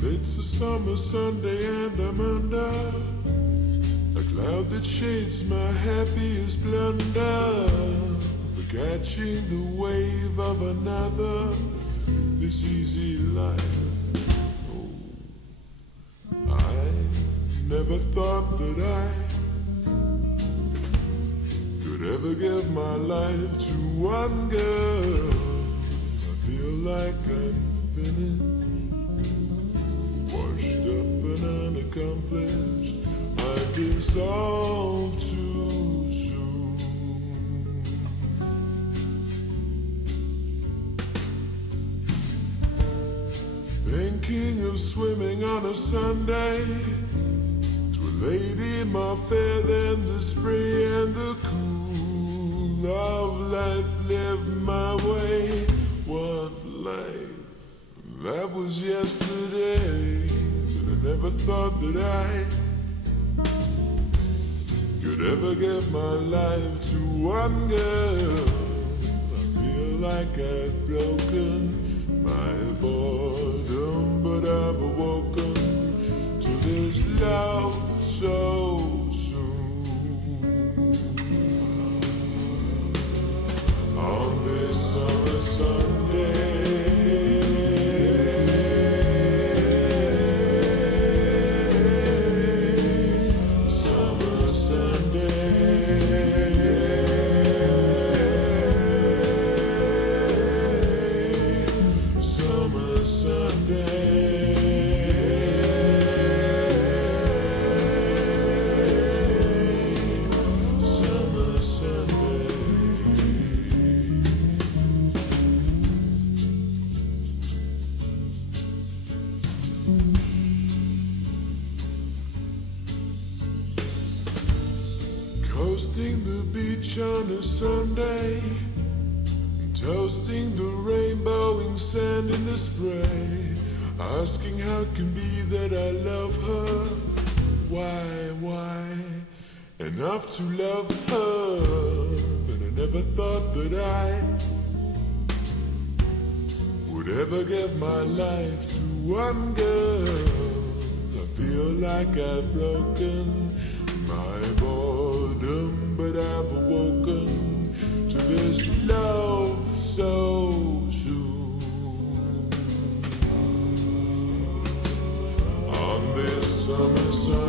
It's a summer Sunday and I'm under a cloud that shades my happiest blunder. But catching the wave of another, this easy life. Oh, I never thought that I could ever give my life to one girl. I feel like I'm finished, washed up and unaccomplished. I dissolve too soon. Thinking of swimming on a Sunday to a lady more fair than the spray and the cool of life lived my way. What life? That was yesterday, but I never thought that I could ever give my life to one girl. I feel like I've broken my boredom, but I've awoken to this love so soon. On this summer Sunday, coasting the beach on a Sunday, toasting the rainbow in sand in the spray, asking how it can be that I love her. Why enough to love her? But I never thought that I would ever give my life to one girl. I feel like I've broken my boredom, but I've awoken to this love so soon. On this summer sun,